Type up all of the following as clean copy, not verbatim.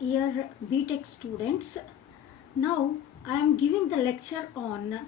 year BTech students. Now I am giving the lecture on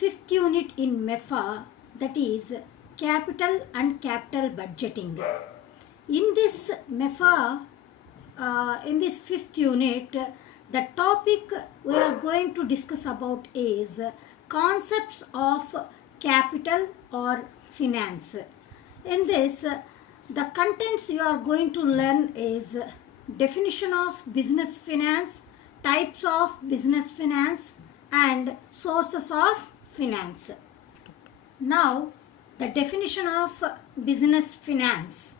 5th unit in MEFA, that is capital and capital budgeting. In this MEFA, in this 5th unit, the topic we are going to discuss about is concepts of capital or finance. In this, the contents you are going to learn is definition of business finance, types of business finance, and sources of finance. Now, the definition of business finance.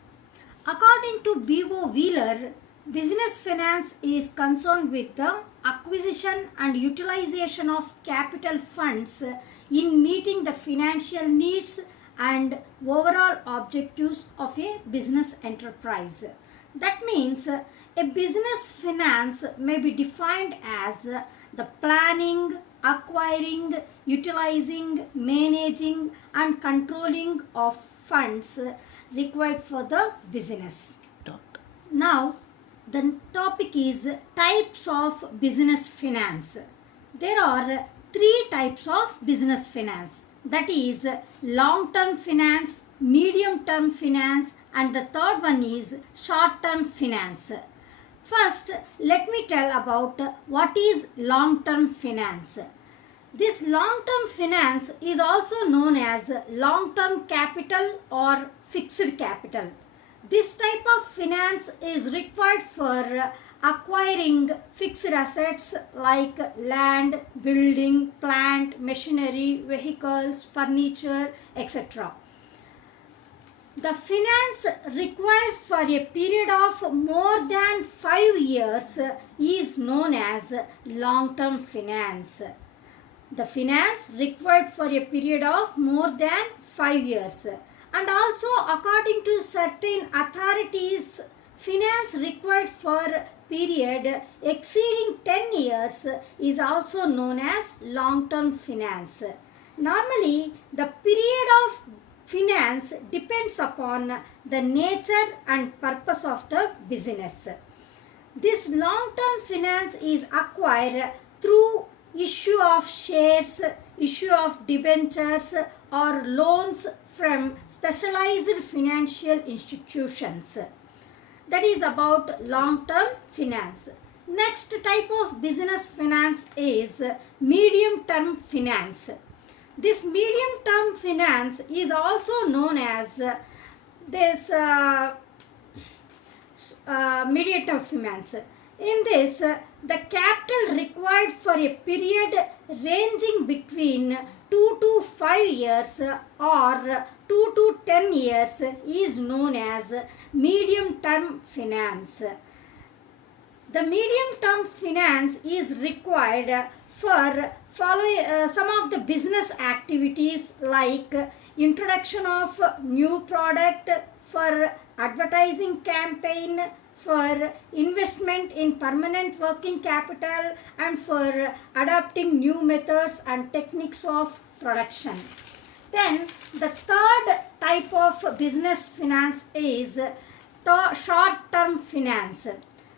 According to B.O. Wheeler, business finance is concerned with the acquisition and utilization of capital funds in meeting the financial needs and overall objectives of a business enterprise. That means a business finance may be defined as the planning, acquiring, utilizing, managing, and controlling of funds required for the business. Now, the topic is types of business finance. There are three types of business finance, that is long-term finance, medium-term finance, and the third one is short-term finance. First, let me tell about what is long-term finance. This long-term finance is also known as long-term capital or fixed capital. This type of finance is required for acquiring fixed assets like land, building, plant, machinery, vehicles, furniture, etc. The finance required for a period of more than 5 years is known as long-term finance. The finance required for a period of more than 5 years. And also, according to certain authorities, finance required for period exceeding 10 years is also known as long-term finance. Normally, the period of finance depends upon the nature and purpose of the business. This long-term finance is acquired through issue of shares, issue of debentures, or loans from specialized financial institutions. That is about long-term finance. Next type of business finance is medium-term finance. This medium-term finance is also known as medium-term finance. In this, the capital required for a period ranging between 2 to 5 years or 2 to 10 years is known as medium-term finance. The medium-term finance is required for some of the business activities like introduction of new product, for advertising campaign, for investment in permanent working capital, and for adopting new methods and techniques of production. Then the third type of business finance is short-term finance.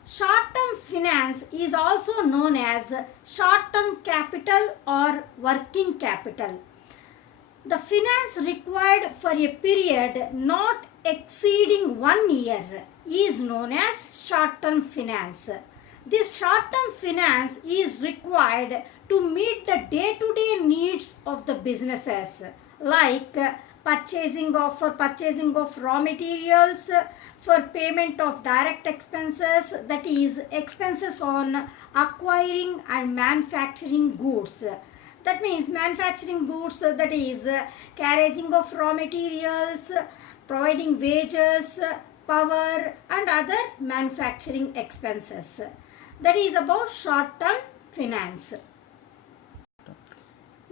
Short-term finance is also known as short-term capital or working capital. The finance required for a period not exceeding 1 year is known as short-term finance. This short-term finance is required to meet the day-to-day needs of the businesses, like purchasing of raw materials, for payment of direct expenses, that is expenses on acquiring and manufacturing goods. That means manufacturing goods, that is carrying of raw materials, providing wages, power, and other manufacturing expenses. That is about short-term finance.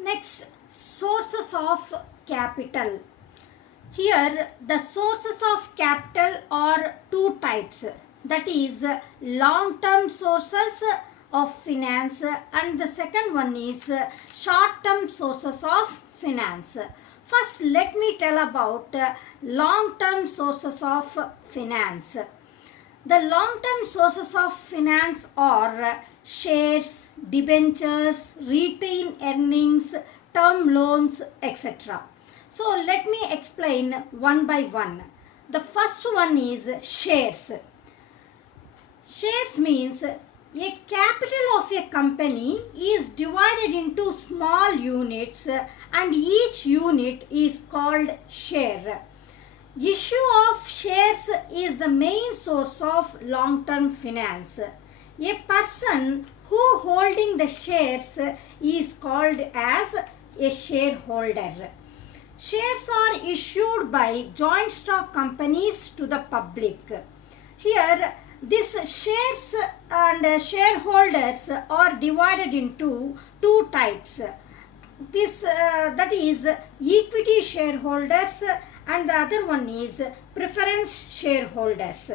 Next, sources of capital. Here, the sources of capital are two types. That is long-term sources of finance, and the second one is short-term sources of finance. First, let me tell about long-term sources of finance. The long-term sources of finance are shares, debentures, retained earnings, term loans, etc. So let me explain one by one. The first one is shares. Shares means a capital of a company is divided into small units and each unit is called share. Issue of shares is the main source of long-term finance. A person who holding the shares is called as a shareholder. Shares are issued by joint stock companies to the public. Here, these shares and shareholders are divided into two types. That is equity shareholders and the other one is preference shareholders.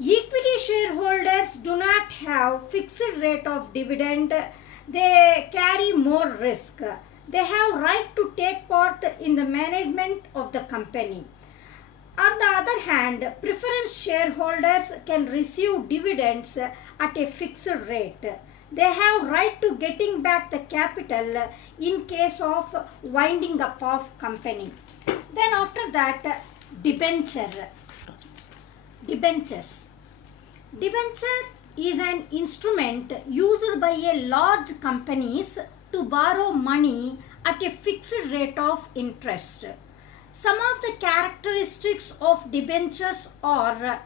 Equity shareholders do not have fixed rate of dividend. They carry more risk. They have right to take part in the management of the company. On the other hand, preference shareholders can receive dividends at a fixed rate. They have right to getting back the capital in case of winding up of company. Then after that, debentures. Debenture is an instrument used by a large companies to borrow money at a fixed rate of interest. Some of the characteristics of debentures are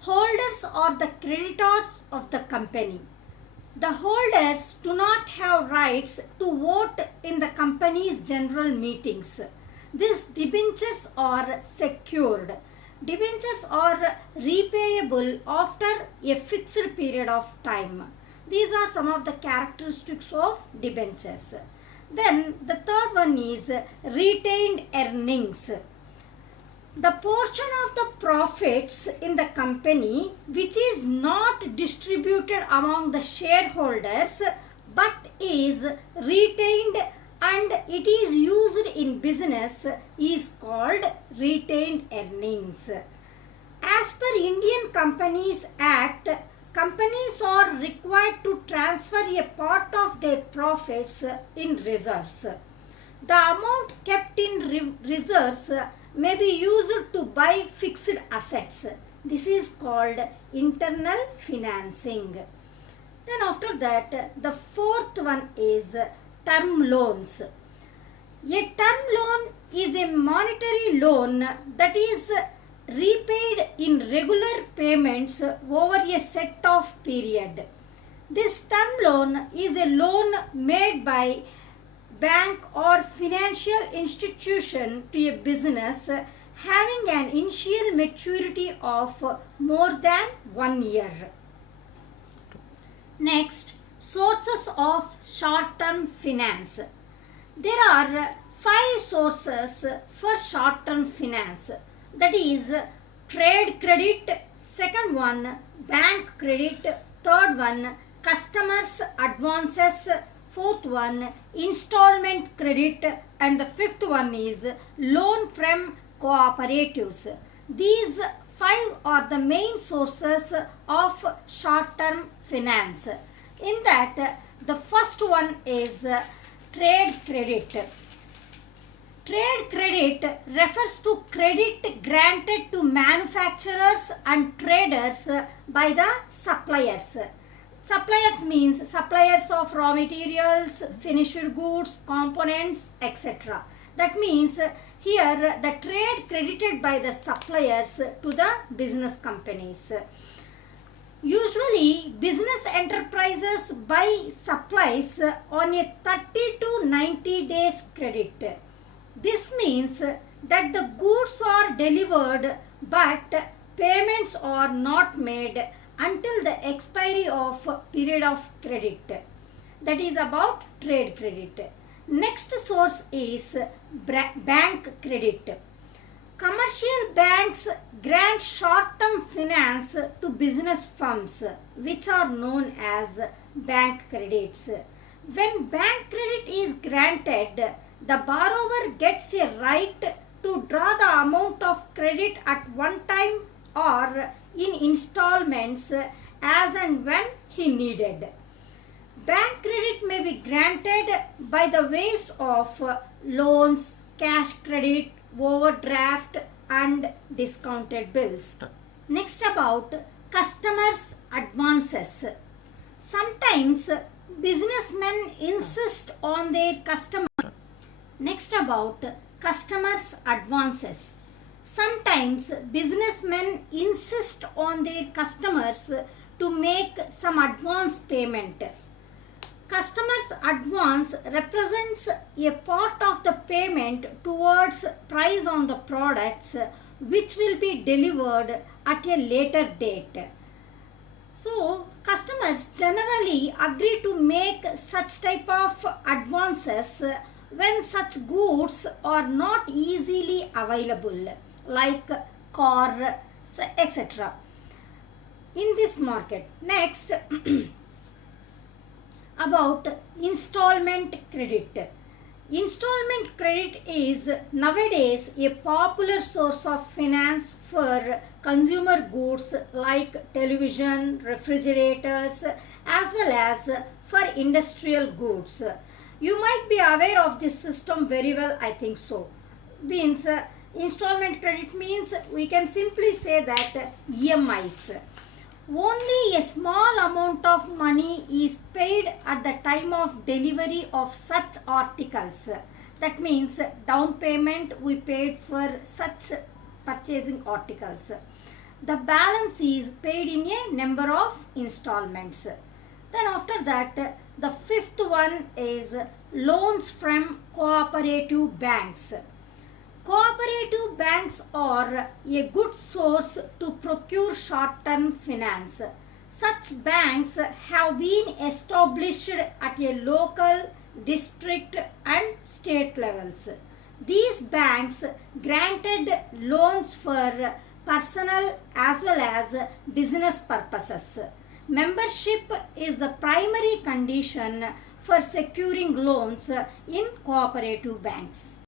holders are the creditors of the company. The holders do not have rights to vote in the company's general meetings. These debentures are secured. Debentures are repayable after a fixed period of time. These are some of the characteristics of debentures. Then the third one is retained earnings. The portion of the profits in the company which is not distributed among the shareholders but is retained and it is used in business is called retained earnings. As per Indian Companies Act, companies are required to transfer a part of their profits in reserves. The amount kept in reserves may be used to buy fixed assets. This is called internal financing. Then after that, the fourth one is term loans. A term loan is a monetary loan that is repaid in regular payments over a set of period. This term loan is a loan made by bank or financial institution to a business having an initial maturity of more than 1 year. Next, sources of short-term finance. There are 5 sources for short-term finance. That is trade credit, second one bank credit, third one customers advances, fourth one installment credit, and the fifth one is loan from cooperatives. These 5 are the main sources of short-term finance. In that, the first one is trade credit. Trade credit refers to credit granted to manufacturers and traders by the suppliers. Suppliers means suppliers of raw materials, finished goods, components, etc. That means here the trade credited by the suppliers to the business companies. Usually, business enterprises buy supplies on a 30 to 90 days credit. This means that the goods are delivered but payments are not made until the expiry of period of credit. That is about trade credit. Next source is bank credit. Commercial banks grant short-term finance to business firms which are known as bank credits. When bank credit is granted, the borrower gets a right to draw the amount of credit at one time or in installments as and when he needed. Bank credit may be granted by the ways of loans, cash credit, overdraft and discounted bills. Next about customers' advances. Sometimes businessmen insist on their customer. Next about customers' advances. Sometimes businessmen insist on their customers to make some advance payment. Customers' advance represents a part of the payment towards price on the products which will be delivered at a later date. So, customers generally agree to make such type of advances when such goods are not easily available, like car, etc. in this market. Next, about installment credit. Installment credit is nowadays a popular source of finance for consumer goods like television, refrigerators, as well as for industrial goods. You might be aware of this system very well, I think so. Means installment credit means we can simply say that EMIs. Only a small amount of money is paid at the time of delivery of such articles. That means down payment we paid for such purchasing articles. The balance is paid in a number of installments. Then after that, the fifth one is loans from cooperative banks. Cooperative banks are a good source to procure short-term finance. Such banks have been established at a local, district and state levels. These banks granted loans for personal as well as business purposes. Membership is the primary condition for securing loans in cooperative banks.